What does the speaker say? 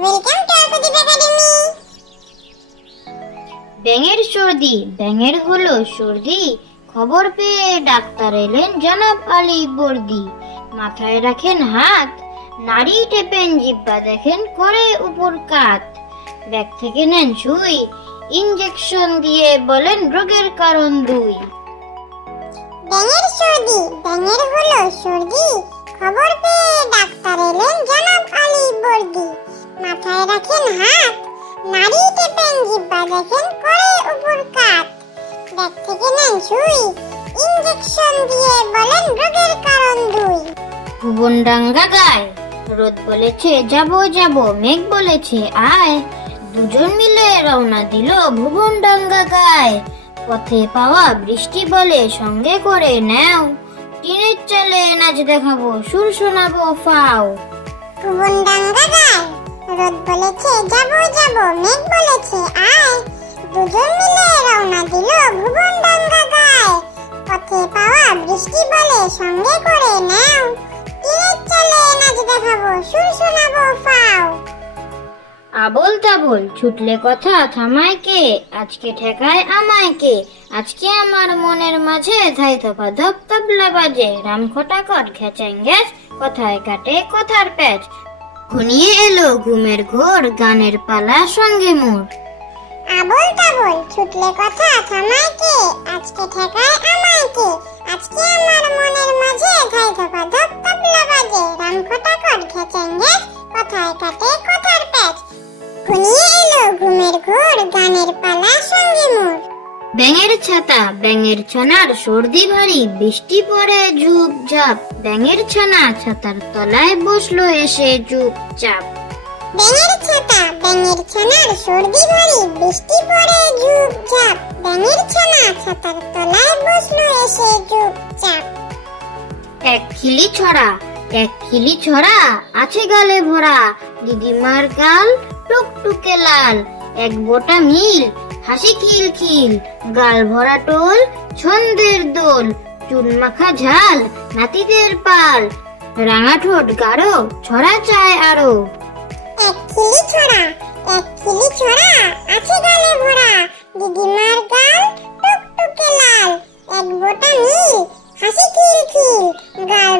Welcome to আকুদীপ academy. ব্যাঙের সর্দি, ব্যাঙের হলো সর্দি, খবর পেয়ে ডাক্তার এলেন জনাব আলী বর্দি। মাথায় রাখেন হাত, নাড়ি টেপেন জিহ্বা, দেখেন করে উপর কাত। ব্যাগ থেকে নেন সুই, ইনজেকশন দিয়ে বলেন রোগের কারণ 2। ব্যাঙের সর্দি, ব্যাঙের হলো সর্দি, খবর পেয়ে ডাক্তার এলেন জনাব আলী বর্দি। মাথায় রাখেন হাত, নাড়ি টেপেন জিহ্বা, দেখেন করে উপর কাত। ব্যাগ থেকে নেন সুই, ইনজেকশন দিয়ে বলেন রোগের কারণ 2। ভুবনডাঙ্গা গায়, রোদ বলেছে যাব যাব, মেঘ বলেছে আয়, দুজন মিলে রওনা দিল ভুবনডাঙ্গা গায়। পথে পাওয়া বৃষ্টি বলে সঙ্গে করে নাও, টিনের চালে নাচ দেখাবো, সুর শোনাবো ফাও। ভুবনডাঙ্গা গায়, রোদ বলেছে যাব যাব, মেঘ বলেছে আয়, দুজন মিলে রওনা দিল ভুবনডাঙ্গা গায়। পথে পাওয়া বৃষ্টি বলে সঙ্গে করে নাও, টিনের চালে নাচ দেখাবো, সুর শোনাবো ফাও। আবল তাবল ছুটলে কথা থামায় কে, আজকে ঠেকায় আমায় কে, আজকে আমার মনের মাঝে ধাই থপা ধপ তবলা বাজে, রাম খটাকট খেচেন গ্যাস, কথায় কাটে কথার প্যাচ, ঘনিয়ে এলো ঘুমের ঘোর, গানের পালা সঙ্গে মোর। আবল তাবল ছুটলে কথা থামায় কে, আজকে ঠেকায় আমায় কে, আজকে আমার মনের মাঝে ধাই থপা ধপ তবলা বাজে, রাম খটাকট খেচেন গ্যাস, কথায় কাটে কথার প্যাচ, ঘনিয়ে এলো ঘুমের ঘোর, গানের পালা সঙ্গে মোর। ব্যাঙের ছাতা, ব্যাঙের ছানার সর্দি ভারী, বৃষ্টি পড়ে ঝুপ ঝাপ, ব্যাঙের ছানা ছাতার তলায় বসলো এসে চুপচাপ। ব্যাঙের ছাতা, ব্যাঙের ছানার সর্দি ভারী, বৃষ্টি পড়ে ঝুপ ঝাপ, ব্যাঙের ছানা ছাতার তলায় বসলো এসে চুপচাপ। এক খিলি ছড়া, এক খিলি ছড়া, আছে গালে ভরা, দিদিমার গাল টুকটুকে লাল, এক বোটা মিল, হাসি খিল খিল, গাল ভরা টোল, ছন্দের দোল, চুন মাখা ঝাল, নাতিদের পাল, রাঙা ঠোঁট গাঢ়, ছড়া চায় আরো। এক খিলি ছড়া, এক খিলি ছড়া, আছে গালে ভরা, দিদিমার গাল টুকটুকে লাল, এক বোটা নীল, হাসি খিল খিল, গাল